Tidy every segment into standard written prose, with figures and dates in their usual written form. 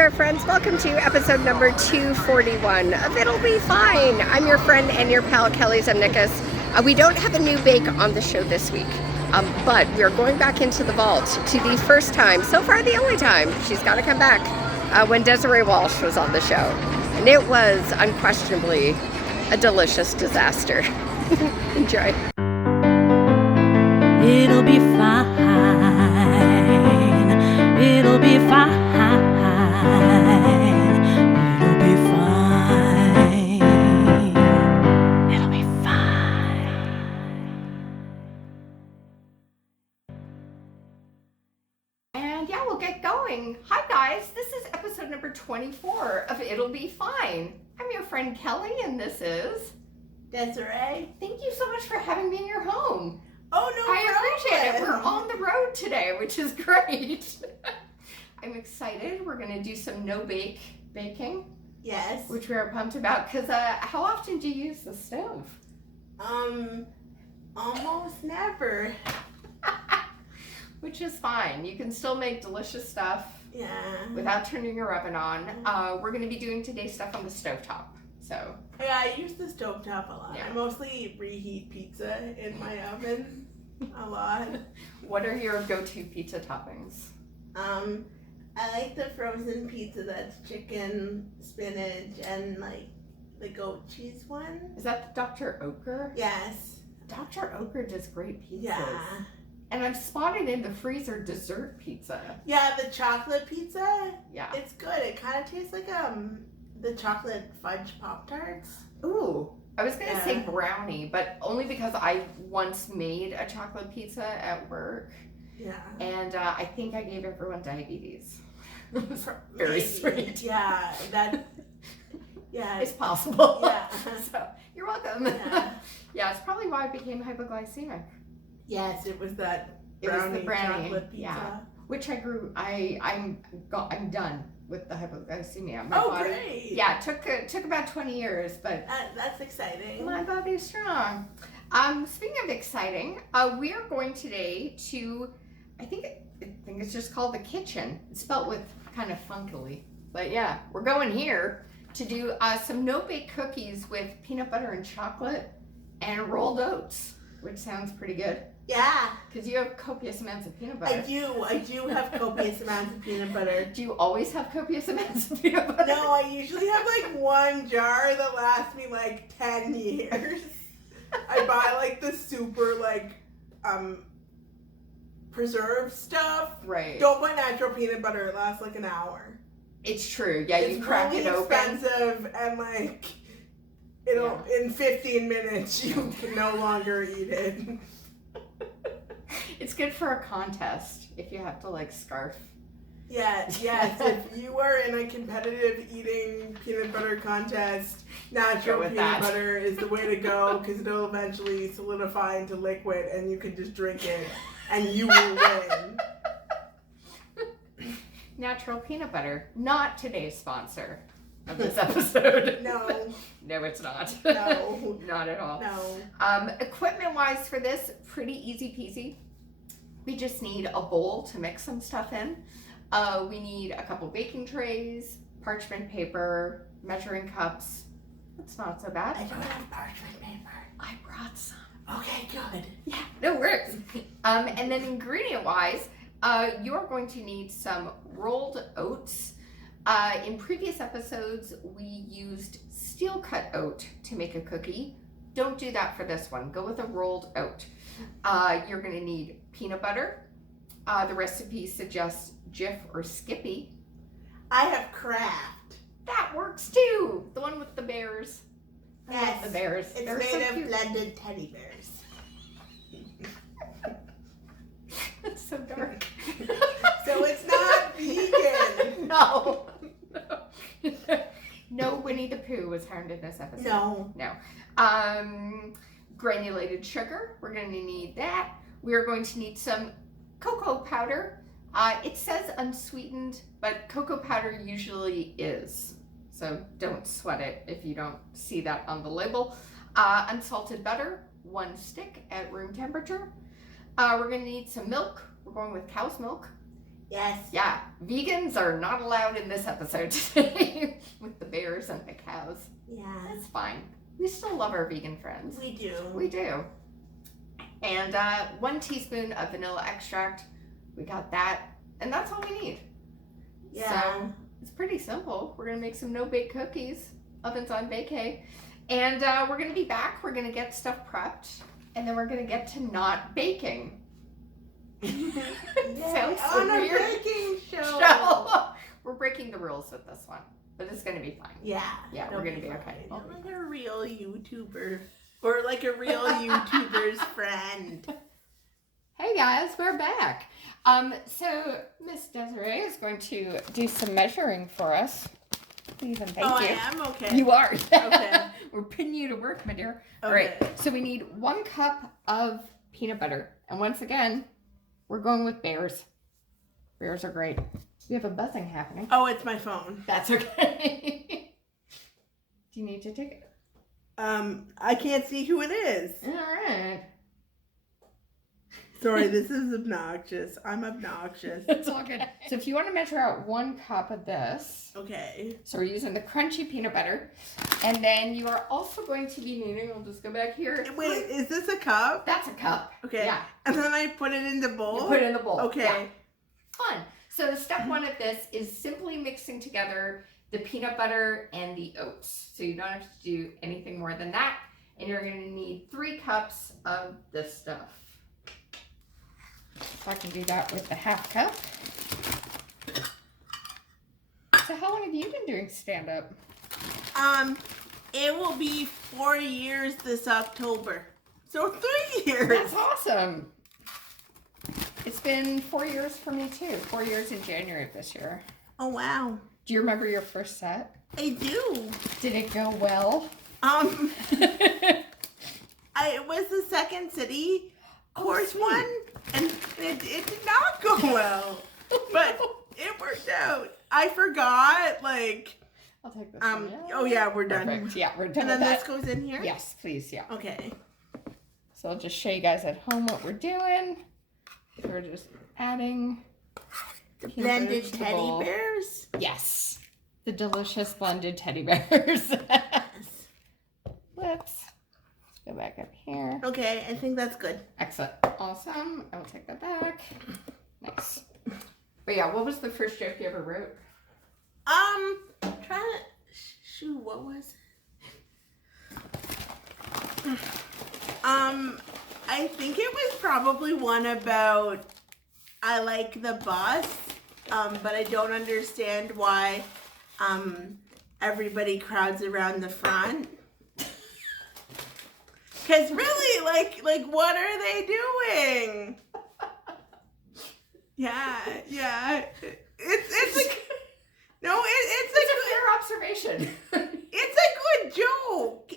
there, friends. Welcome to episode number 241 of It'll Be Fine. I'm your friend and your pal, Kelly Zemnickis. We don't have a new bake on the show this week, but we're going back into the vault to the first time, so far the only time, she's got to come back, when Desiree Walsh was on the show. And it was unquestionably a delicious disaster. Enjoy. It'll be fine. It'll be fine. It'll be fine. It'll be fine. And yeah, we'll get going. Hi guys, this is episode number 24 of It'll Be Fine. I'm your friend Kelly, and this is Desiree. Thank you so much for having me in your home. Oh, no I appreciate it. We're problem. on the road today, which is great. I'm excited. We're going to do some no-bake baking, Yes. which we are pumped about, because how often do you use the stove? Almost never. Which is fine. You can still make delicious stuff Yeah. without turning your oven on. We're going to be doing today's stuff on the stovetop. So, Yeah, I use the stovetop a lot. Yeah. I mostly reheat pizza in my oven a lot. what are your go-to pizza toppings? I like the frozen pizza that's chicken, spinach, and like the goat cheese one. Is that Dr. Oetker? Yes. Dr. Oetker does great pizzas. Yeah. And I've spotted in the freezer dessert pizza. Yeah, the chocolate pizza. Yeah. It's good. It kind of tastes like the chocolate fudge Pop-Tarts. Ooh. I was going to say Yeah. brownie, but only because I once made a chocolate pizza at work. Yeah. And I think I gave everyone diabetes. It was very Maybe. sweet. Yeah, yeah. It's possible. Yeah. So, you're welcome. Yeah. Yeah, it's probably why I became hypoglycemic. Yes, it was that It was brownie, the brownie, chocolate pizza. yeah. Which I grew. I'm done with the hypoglycemia. Great. Yeah, it took about 20 years, but That's exciting. my body's strong. Speaking of exciting, we are going today to, I think it's just called the kitchen. It's spelled with kind of funkily, but yeah, we're going here to do some no-bake cookies with peanut butter and chocolate and rolled oats, which sounds pretty good. Yeah, Because you have copious amounts of peanut I butter. do have copious amounts of peanut butter. Do you always have copious amounts of peanut butter? No, I usually have like one jar that lasts me like 10 years. I buy like the super like preserved stuff. Right. Don't buy natural peanut butter, it lasts like an hour. It's true. Yeah, It's you crack really it open. expensive and like in 15 minutes you can no longer eat it. It's good for a contest if you have to like scarf. Yes. If you are in a competitive eating peanut butter contest, natural Go with peanut that. butter is the way to go because it'll eventually solidify into liquid and you can just drink it and you will win. Natural peanut butter, not today's sponsor of this episode. No, No, it's not. no, Not at all. no. Equipment-wise for this, pretty easy peasy. We just need a bowl to mix some stuff in. We need a couple baking trays, parchment paper, measuring cups. That's not so bad. I don't have parchment paper. I brought some. Okay, good. Yeah, no worries. And then ingredient-wise, you're going to need some rolled oats. In previous episodes, we used steel-cut oat to make a cookie. Don't do that for this one. Go with a rolled oat. You're going to need peanut butter. The recipe suggests Jif or Skippy. I have Kraft. That works too. The one with the bears. I love Yes, the bears. It's They're made so of cute. blended teddy bears. That's so dark. So it's not vegan. No. No Winnie the Pooh was harmed in this episode. No. Granulated sugar. We're going to need that. We're going to need some cocoa powder. It says unsweetened, but cocoa powder usually is. So don't sweat it if you don't see that on the label. Unsalted butter, 1 stick at room temperature. We're going to need some milk. We're going with cow's milk. Yes. Yeah, vegans are not allowed in this episode today with the bears and the cows. Yeah. That's fine. We still love our vegan friends. We do. We do. And 1 teaspoon of vanilla extract. We got that. And that's all we need. Yeah. So it's pretty simple. We're going to make some no-bake cookies. Oven's on vacay. And we're going to be back. We're going to get stuff prepped. And then we're going to get to not baking. Sounds so on a weird. baking show. We're breaking the rules with this one. But it's going to be fine. Yeah. Yeah, we're going to be okay. You're like a real YouTuber. Or like a real YouTuber's friend. Hey guys, we're back. So Miss Desiree is going to do some measuring for us. Please and thank you. I am? Okay. You are. Okay. We're pinning you to work, my dear. Okay. All right. So we need 1 cup of peanut butter. And once again, we're going with bears. Bears are great. We have a buzzing happening. Oh, it's my phone. That's okay. Do you need to take it? I can't see who it is. All right. Sorry, this is obnoxious. I'm obnoxious. It's all good. So if you want to measure out 1 cup of this. Okay. So we're using the crunchy peanut butter. And then you are also going to be needing, I'll just go back here. Wait, is this a cup? That's a cup. Okay. Yeah. And then I put it in the bowl? You put it in the bowl. Okay. Yeah. Fun. So step 1 of this is simply mixing together the peanut butter and the oats. So you don't have to do anything more than that. And you're going to need 3 cups of this stuff. So I can do that with the ½ cup. So how long have you been doing stand-up? It will be 4 years this October. So 3 years. That's awesome. It's been 4 years for me too. 4 years in January of this year. Oh, wow. Do you remember your first set? I do. Did it go well? It was the Second City course one, and it did not go well, but it worked out. I forgot, like, I'll take this one. oh yeah, we're done. Perfect. Yeah, we're done And then with this that. goes in here? Yes, please, yeah. Okay. So I'll just show you guys at home what we're doing. So we're just adding peanut butter Blended to the teddy bowl. bears? Yes, the delicious blended teddy bears. Let's go back up here. Okay, I think that's good. Excellent. Awesome. I will take that back. Nice. But yeah, what was the first joke you ever wrote? Trying to shoot, what was it? I think it was probably one about I like the bus, but I don't understand why everybody crowds around the front. Cause really, like what are they doing? Yeah. It's a no. It's a fair observation. It's a good joke.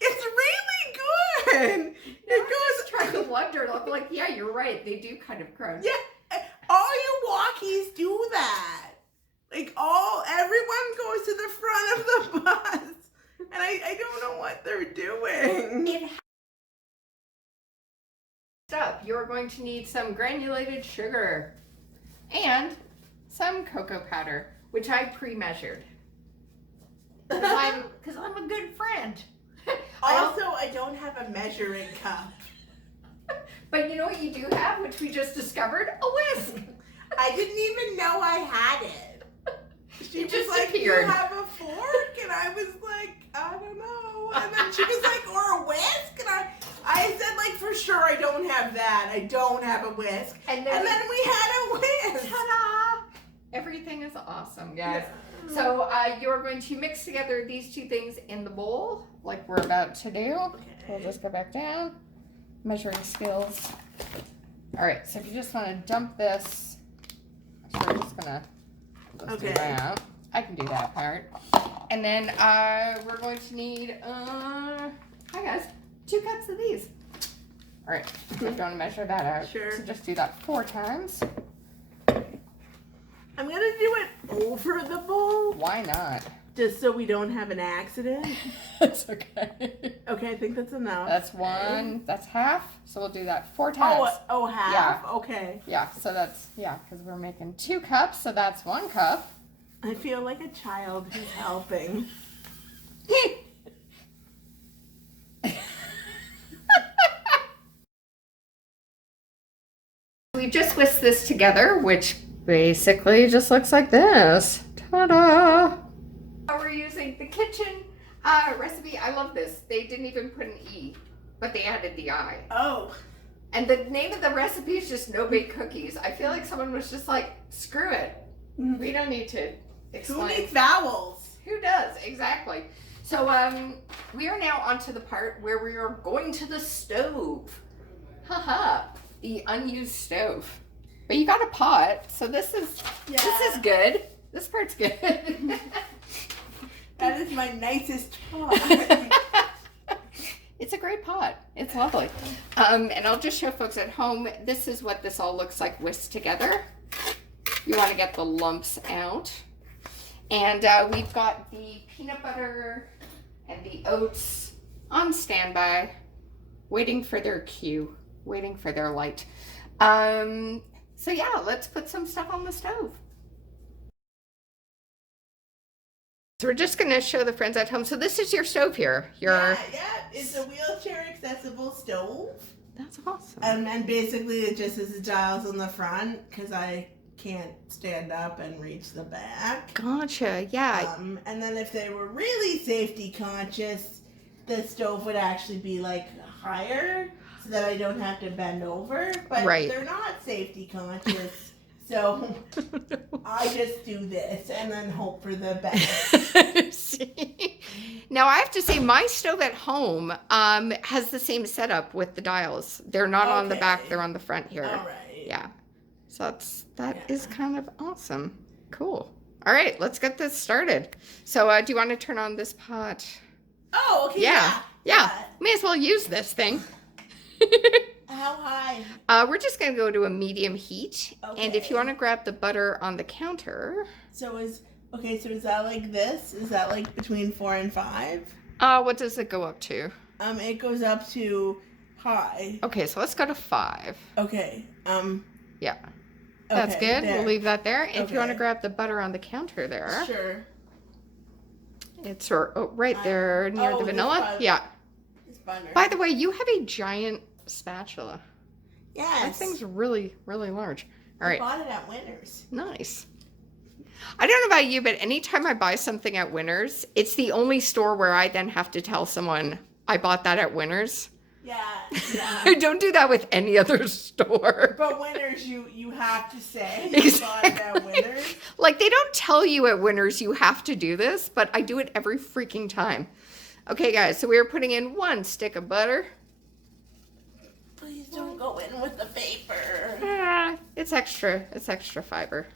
It's really good. It goes. Trying to wonder. I'll be like, yeah, you're right. They do kind of crunch. Yeah, all you walkies do that. Like everyone goes to the front of the bus, and I don't know what they're doing. Up, you're going to need some granulated sugar and some cocoa powder, which I pre-measured. Because I'm a good friend. Also, I don't have a measuring cup. But you know what you do have, which we just discovered? A whisk. I didn't even know I had it. She was just like, "Do you appeared." have a fork?" And I was like, "I don't know." And then she was like, "Or a whisk?" And I said, like, "For sure, I don't have that. I don't have a whisk." And then we had a whisk. Ta-da! Everything is awesome, guys. So you're going to mix together these 2 things in the bowl, like we're about to do. Okay. We'll just go back down. Measuring skills. All right, so if you just want to dump this, so we're just gonna do that. I can do that part. And then we're going to need, hi guys, 2 cups of these. All right, if you want to measure that out. Sure. So just do that 4 times. I'm gonna do it over the bowl. Why not? Just so we don't have an accident. It's okay. Okay, I think that's enough. That's one. That's half. So we'll do that 4 times. Oh, half? Yeah. Okay. Yeah, so that's, because we're making 2 cups, so that's 1 cup. I feel like a child who's helping. We just whisked this together, which basically just looks like this. Ta-da! We're using the kitchen recipe. I love this. They didn't even put an E, but they added the I. Oh. And the name of the recipe is just No Bake Cookies. I feel like someone was just like, screw it. We don't need to explain. Who needs vowels? Who does? Exactly. So we are now onto the part where we are going to the stove. Haha. The unused stove. But you got a pot, so this is good. This part's good. That is my nicest pot. It's a great pot. It's lovely. And I'll just show folks at home, this is what this all looks like whisked together. You want to get the lumps out. And we've got the peanut butter and the oats on standby, waiting for their cue, waiting for their light. So yeah, let's put some stuff on the stove. So we're just going to show the friends at home. So this is your stove here. Yeah, it's a wheelchair accessible stove. That's awesome. And basically it just has the dials on the front because I can't stand up and reach the back. Gotcha, yeah. And then if they were really safety conscious, the stove would actually be like higher so that I don't have to bend over. But they're not safety conscious. So I just do this and then hope for the best. See? Now I have to say my stove at home has the same setup with the dials. They're not on the back, they're on the front here. All right. Yeah. So that is kind of awesome. Cool. All right, let's get this started. So do you want to turn on this pot? Oh, okay. Yeah. May as well use this thing. How high? We're just going to go to a medium heat. Okay. And if you want to grab the butter on the counter. So is that like this? Is that like between 4 and 5? What does it go up to? It goes up to high. Okay, so let's go to 5. Okay. Yeah. That's good. There. We'll leave that there. And if you want to grab the butter on the counter there. Sure. It's right there near the vanilla. Yeah. By the way, you have a giant spatula. Yes. That thing's really, really large. All right. I bought it at Winners. Nice. I don't know about you, but anytime I buy something at Winners, it's the only store where I then have to tell someone I bought that at Winners. Yeah. I don't do that with any other store. But Winners, you have to say Exactly. you bought it at Winners. Like, they don't tell you at Winners you have to do this, but I do it every freaking time. Okay, guys, so we're putting in 1 stick of butter. Please don't go in with the vapor. It's extra fiber.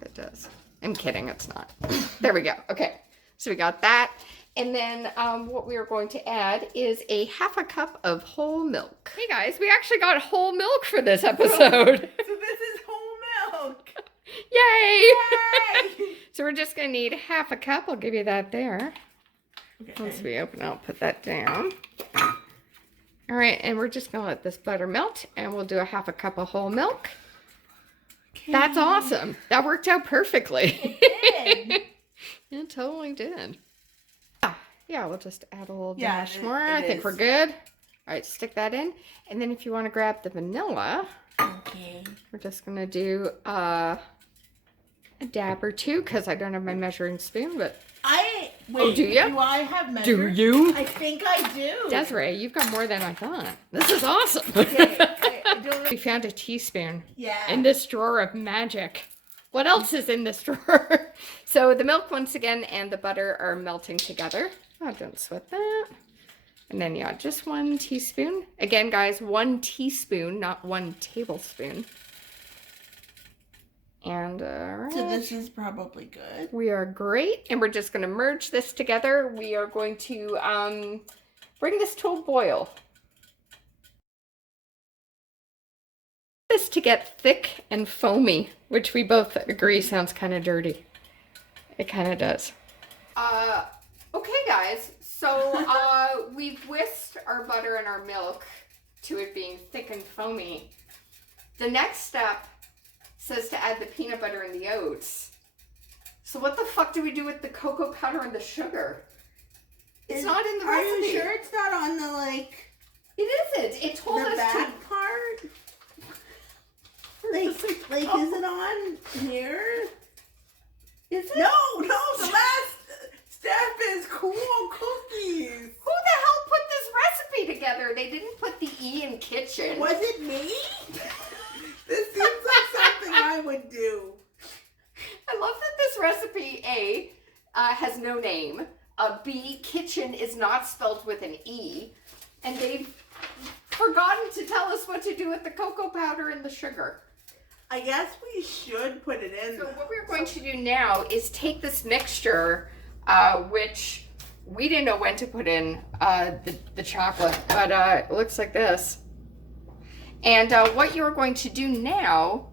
It does. I'm kidding, it's not. There we go. Okay, so we got that. And then what we are going to add is a 1/2 cup of whole milk. Hey guys, we actually got whole milk for this episode. So this is whole milk. Yay! Yay! So we're just gonna need 1/2 cup. I'll give you that there. Okay. Once we open, I'll put that down. All right, and we're just gonna let this butter melt, and we'll do a 1/2 cup of whole milk. Okay. That's awesome. That worked out perfectly. It did. It totally did. Yeah, we'll just add a little dash more. I think we're good. All right, stick that in. And then if you want to grab the vanilla, okay, we're just gonna do a dab or 2 because I don't have my measuring spoon, but wait, do you? Do I have measuring? Do you? I think I do. Desiree, you've got more than I thought. This is awesome. Okay, I don't... We found a teaspoon. Yeah. In this drawer of magic. What else is in this drawer? So the milk once again and the butter are melting together. Oh, don't sweat that. And then yeah, just 1 teaspoon. Again, guys, 1 teaspoon, not 1 tablespoon. And so this is probably good. We are great, and we're just going to merge this together. We are going to bring this to a boil. This to get thick and foamy, which we both agree sounds kind of dirty. It kind of does. Okay, guys. So we've whisked our butter and our milk to it being thick and foamy. The next step says to add the peanut butter and the oats. So what the fuck do we do with the cocoa powder and the sugar? It's not in the recipe. Are you sure it's not on the, like... It isn't. It told us the back part? Like, is it on here? Is it? No, the last step is cool cookies. Who the hell put this recipe together? They didn't put the E in kitchen. Was it me? This seems like something I would do. I love that this recipe, A, has no name. B, kitchen is not spelled with an E. And they've forgotten to tell us what to do with the cocoa powder and the sugar. I guess we should put it in. So what we're going to do now is take this mixture, which we didn't know when to put in the chocolate, but it looks like this. And what you're going to do now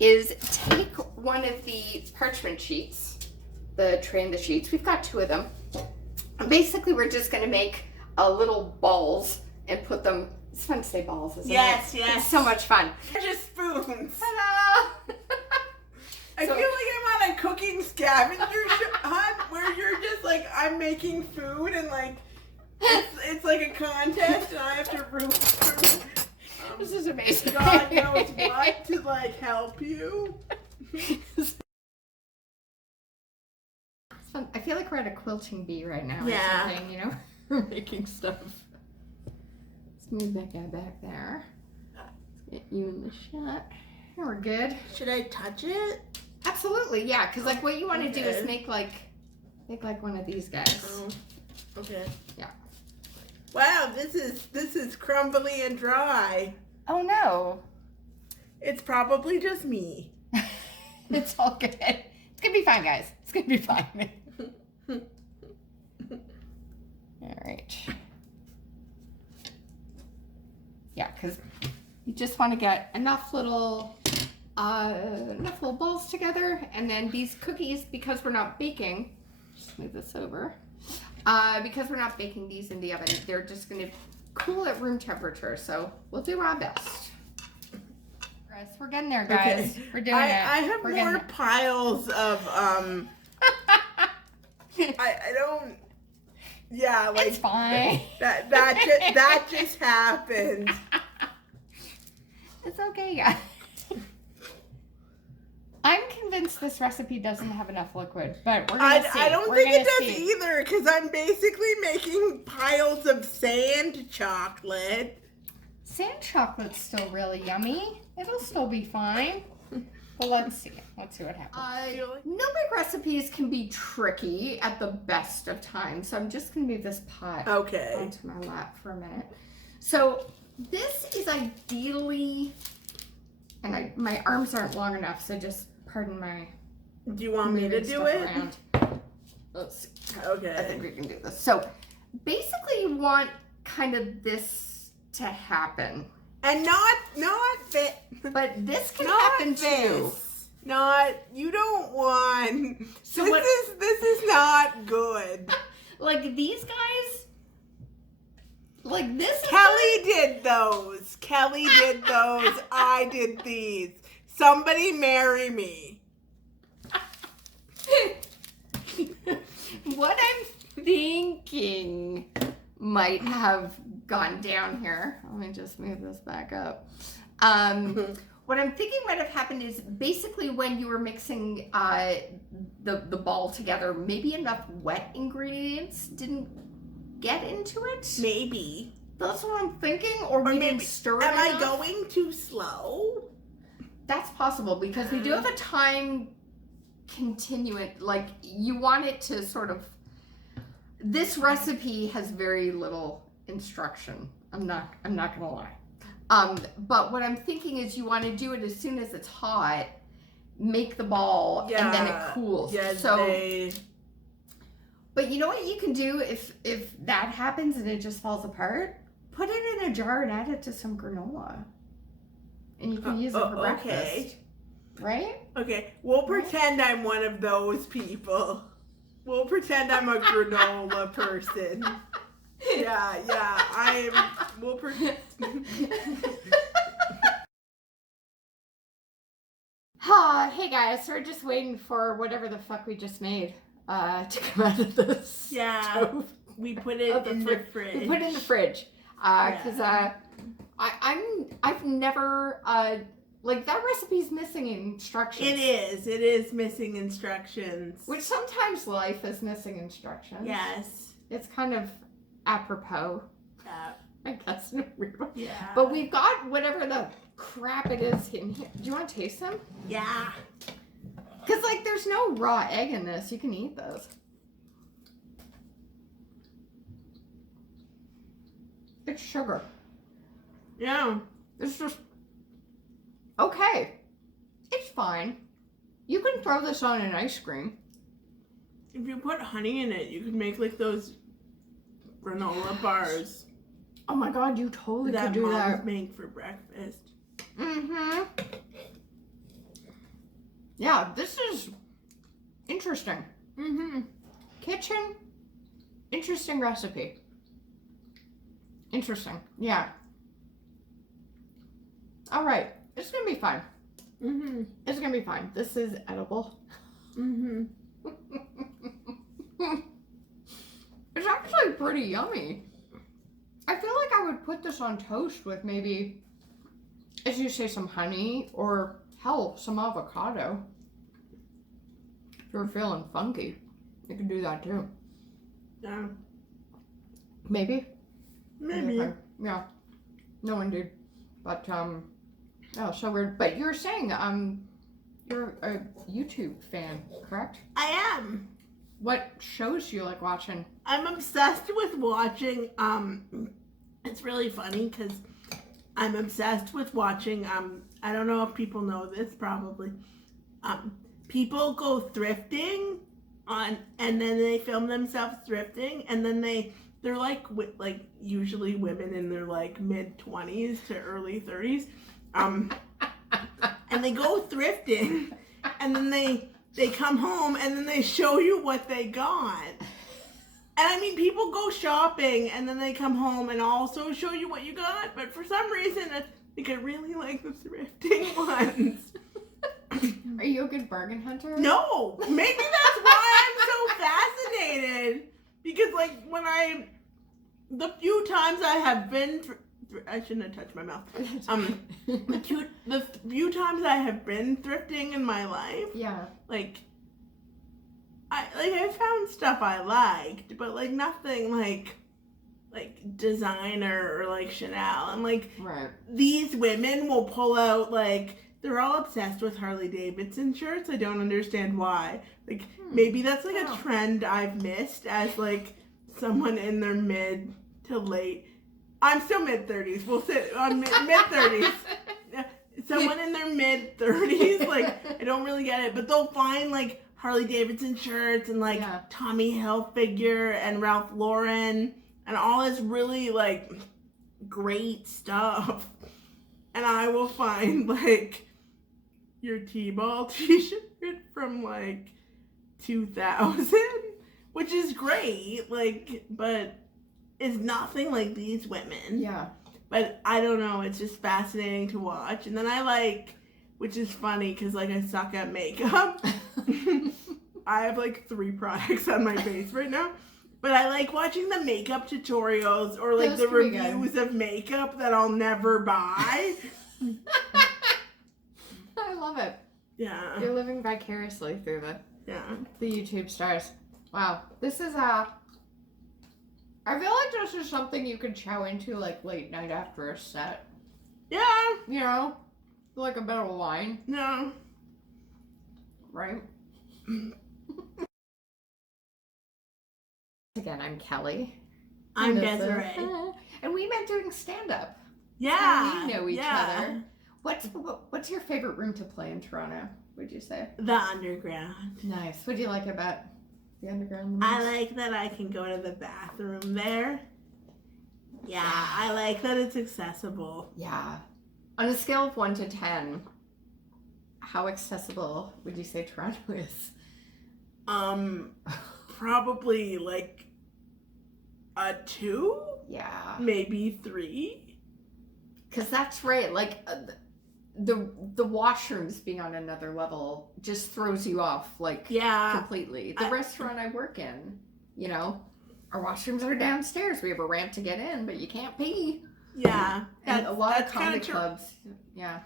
is take one of the parchment sheets, the tray and the sheets. We've got 2 of them. And basically, we're just going to make little balls and put them. It's fun to say balls, isn't it? Yes. It's so much fun. Just spoons. Ta-da! I feel like I'm on a cooking scavenger hunt where you're just like, I'm making food and like, it's like a contest and I have to root through. This is amazing. God knows what to like help you. It's fun. I feel like we're at a quilting bee right now. Yeah. Or something, you know? We're making stuff. Let's move that guy back there. Get you in the shot. We're good. Should I touch it? Absolutely, yeah. Because like what you want to do is make like one of these guys. Oh, okay. Yeah. Wow, this is crumbly and dry. Oh no. It's probably just me. It's all good. It's gonna be fine, guys. It's gonna be fine. All right. Yeah, because you just want to get enough little balls together, and then these cookies, because we're not baking, just move this over. Because we're not baking these in the oven, they're just going to cool at room temperature. So we'll do our best. We're getting there, guys. Okay. We're doing it. I have more piles of I don't. Yeah, like it's fine. That just happened. It's okay, guys. I'm convinced this recipe doesn't have enough liquid, but we're gonna see. I don't think it does either, because I'm basically making piles of sand chocolate. Sand chocolate's still really yummy. It'll still be fine. But let's see. Let's see what happens. No big recipes can be tricky at the best of times, so I'm just gonna move this pot onto my lap for a minute. So this is ideally, and my arms aren't long enough, so just pardon my. Do you want me to do it? Around. Let's see. Okay. I think we can do this. So basically, you want kind of this to happen. And not fit. But this can happen too. You don't want. So this is not good. Like these guys. Like this. Kelly did those. I did these. Somebody marry me. What I'm thinking might have gone down here. Let me just move this back up. What I'm thinking might have happened is basically when you were mixing the ball together, maybe enough wet ingredients didn't get into it. Maybe. That's what I'm thinking. Or we didn't stir it enough. Am I going too slow? That's possible because we do have a time continuant. Like you want it to sort of. This recipe has very little instruction. I'm not gonna lie. But what I'm thinking is you want to do it as soon as it's hot, make the ball, and then it cools. Yeah, But you know what you can do if that happens and it just falls apart? Put it in a jar and add it to some granola. And you can use it for breakfast. Right? Okay, we'll pretend I'm one of those people. We'll pretend I'm a granola person. Yeah. We'll pretend. Hey guys, so we're just waiting for whatever the fuck we just made to come out of this stove. We put it in the fridge. We put it in the fridge because I've never like that recipe's missing instructions. It is missing instructions. Which sometimes life is missing instructions. Yes. It's kind of apropos. Yeah. I guess in a weird way. Yeah. But we've got whatever the crap it is in here. Do you want to taste them? Yeah. Because, like, there's no raw egg in this. You can eat those. It's sugar. Yeah. It's just... Okay. It's fine. You can throw this on an ice cream. If you put honey in it, you could make, like, those granola bars. Oh my god, you totally could do that. Moms make for breakfast. Mm-hmm. Yeah, this is interesting. Mm-hmm. Kitchen, interesting recipe. Interesting. Yeah. All right. It's gonna be fine. Mm-hmm. It's gonna be fine. This is edible. Mm-hmm. It's actually pretty yummy. I feel like I would put this on toast with maybe, as you say, some honey or, hell, some avocado. If you're feeling funky, you can do that too. Yeah. Maybe? Maybe. Yeah. No one did. But, oh, so weird. But you were saying, you're a YouTube fan, correct? I am. What shows do you like watching? I'm obsessed with watching, it's really funny because I'm obsessed with watching, I don't know if people know this, probably, people go thrifting and then they film themselves thrifting, and then they're like usually women in their like mid-20s to early 30s, and they go thrifting, and then they come home and then they show you what they got. And I mean, people go shopping and then they come home and also show you what you got, but for some reason, I think I really like the thrifting ones. Are you a good bargain hunter? No, maybe that's why I'm so fascinated. Because like the few times I have been, I shouldn't have touched my mouth. The few times I have been thrifting in my life, yeah, I found stuff I liked, but like nothing like designer or like Chanel. And like right. These women will pull out like they're all obsessed with Harley Davidson shirts. I don't understand why. Like maybe that's like a trend I've missed as like someone in their mid to late. I'm still mid-30s. We'll say I'm mid-30s. Someone in their mid-30s, like I don't really get it, but they'll find like Harley Davidson shirts and like Tommy Hilfiger and Ralph Lauren and all this really like great stuff. And I will find like your T-ball t-shirt from like 2000, which is great, like, but it's nothing like these women. Yeah. But I don't know, it's just fascinating to watch. And then I like, which is funny because like I suck at makeup. I have like 3 products on my face right now. But I like watching the makeup tutorials or like the reviews of makeup that I'll never buy. I love it. Yeah. You're living vicariously through the YouTube stars. Wow. This is I feel like this is something you could chow into like late night after a set. Yeah. You know? Like a bit of wine. No. Right? Again, I'm Kelly. I'm Desiree. And we met doing stand-up. Yeah. We know each other. What's your favorite room to play in Toronto, would you say? The Underground. Nice. What do you like about the Underground? I like that I can go to the bathroom there. Yeah, I like that it's accessible. Yeah. On a scale of 1 to 10, how accessible would you say Toronto is? probably like a 2. Yeah. Maybe 3. Because that's right. Like the washrooms being on another level just throws you off. Like completely. The restaurant I work in, you know, our washrooms are downstairs. We have a ramp to get in, but you can't pee. Yeah. And a lot of comedy clubs. Yeah.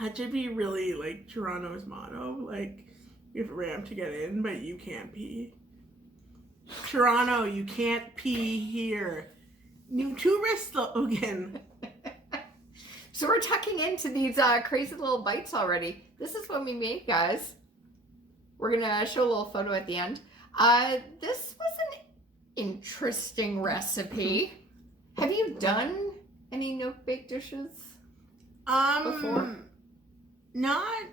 That should be really like Toronto's motto. Like, you have a ramp to get in, but you can't pee. Toronto, you can't pee here. New tourist slogan. So we're tucking into these crazy little bites already. This is what we made, guys. We're gonna show a little photo at the end. This was an interesting recipe. Have you done any no-bake dishes before? Not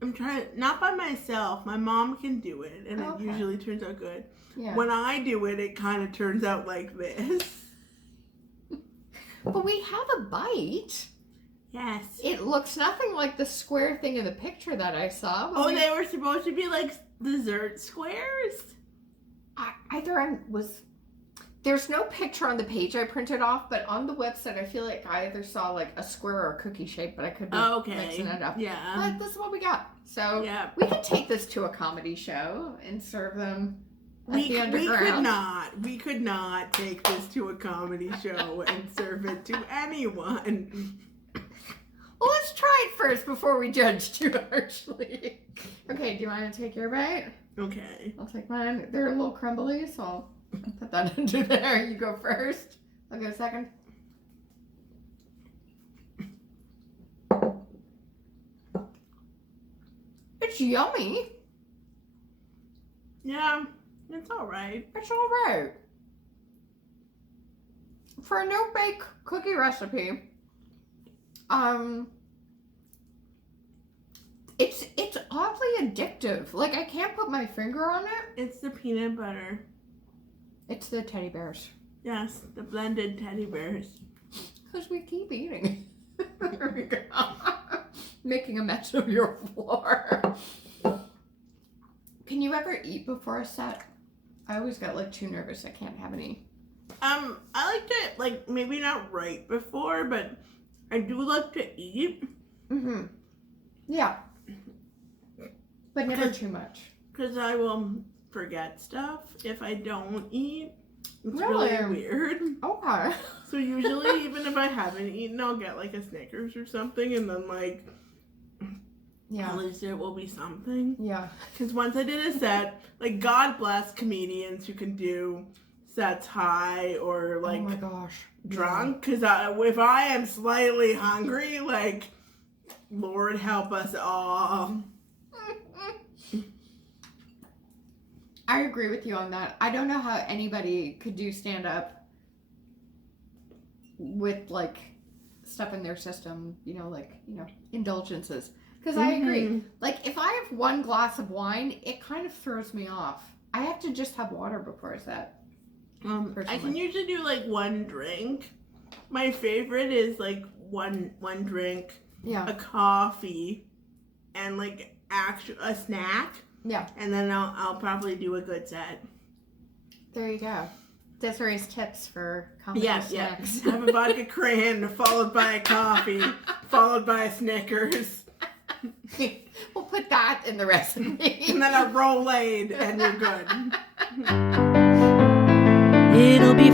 by myself. My mom can do it, and it usually turns out good. Yeah. When I do it, it kind of turns out like this. But we have a bite. Yes. It looks nothing like the square thing in the picture that I saw. They were supposed to be like dessert squares? There's no picture on the page I printed off, but on the website I feel like I either saw like a square or a cookie shape, but I could be mixing it up. Yeah. But this is what we got. So we can take this to a comedy show and serve them at the underground. We could not take this to a comedy show and serve it to anyone. Well, let's try it first before we judge too harshly. Okay, do you want to take your bite? Okay. I'll take mine. They're a little crumbly, so I'll put that into there. You go first. I'll go second. It's yummy. Yeah, it's all right. It's all right. For a no-bake cookie recipe, it's oddly addictive. Like, I can't put my finger on it. It's the peanut butter. It's the teddy bears. Yes, the blended teddy bears. Because we keep eating. There we go. Making a mess of your floor. Can you ever eat before a set? I always get like too nervous. I can't have any. I like to, like, maybe not right before, but I do like to eat. Mm-hmm. Yeah. But never too much. Because I will forget stuff if I don't eat. It's Really? really weird. Okay. So usually, even if I haven't eaten, I'll get like a Snickers or something, and then like, at least it will be something. Yeah. Because once I did a set, like, God bless comedians who can do sets high or like, oh my gosh, drunk. Because if I am slightly hungry, like, Lord help us all. I agree with you on that. I don't know how anybody could do stand-up with, like, stuff in their system, indulgences. Because I agree. Like, if I have one glass of wine, it kind of throws me off. I have to just have water before a set. I can usually do, like, one drink. My favorite is, like, one drink, a coffee, and, like, a snack. Yeah. And then I'll probably do a good set. There you go. Desiree's tips for comedy snacks. Have a vodka cran followed by a coffee, followed by a Snickers. We'll put that in the recipe. And then a Rolade, and you're good. It'll be